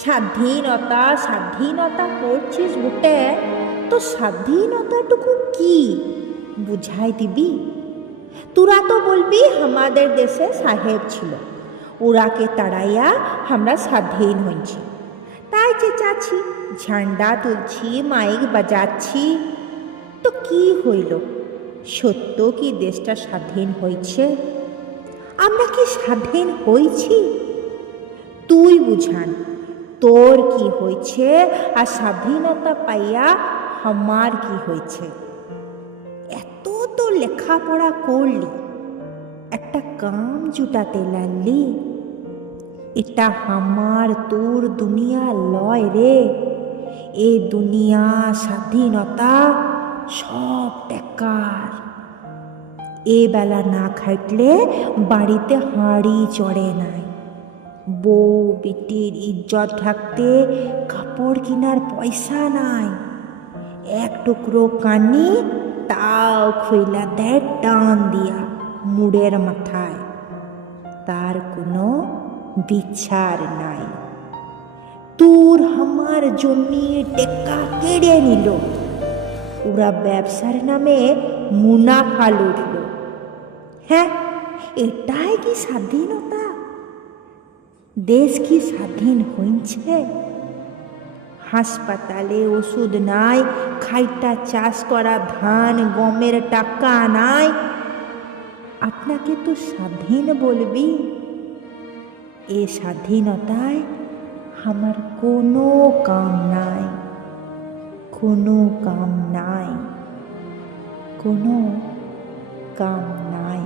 স্বাধীনতা স্বাধীনতা করছিস বটে। তো স্বাধীনতাটুকু কি? বুঝাই দিবি? তোরা তো বলবি আমাদের দেশে সাহেব ছিল। ওরাকে তাড়াইয়া আমরা স্বাধীন হয়েছি তাই চেঁচাচ্ছি ঝান্ডা তুলছি, মাইক বাজাচ্ছি। তো কি হইল? সত্য কি দেশটা স্বাধীন হয়েছে আমরা কি স্বাধীন হয়েছি তুই বুঝান। তোর কি হয়েছে আর স্বাধীনতা পাইয়া আমার কি হয়েছে এত তো লেখাপড়া করলি, একটা কাম জুটাতে লাগলি। এটা আমার, তোর দুনিয়া লয় রে। এ দুনিয়া, স্বাধীনতা সব টেকার এ বেলা না খাইটলে বাড়িতে হাঁড়ি চড়ে নাই। বউ বিটির ইজ্জত ঢাকতে কাপড় কেনার পয়সা নাই। এক টুকরো কানি তাও খুইলা দেয় টান দিয়া মুড়ের মাথায়। তার কোনো বিচার নাই। তোর আমার জমি টেক্কা কেড়ে নিল। ওরা ব্যবসার নামে মুনাফা লুটল। হ্যাঁ এটাই কি স্বাধীনতা? দেশ কি স্বাধীন হয়েছে হাসপাতালে ওষুধ নাই খাইটা চাষ করা ধান গমের টাকা নাই আপনাকে তো স্বাধীন বলবি এ স্বাধীনতায় আমার কোনো কাম নাই কোনো কাম নাই কোনো কাম নাই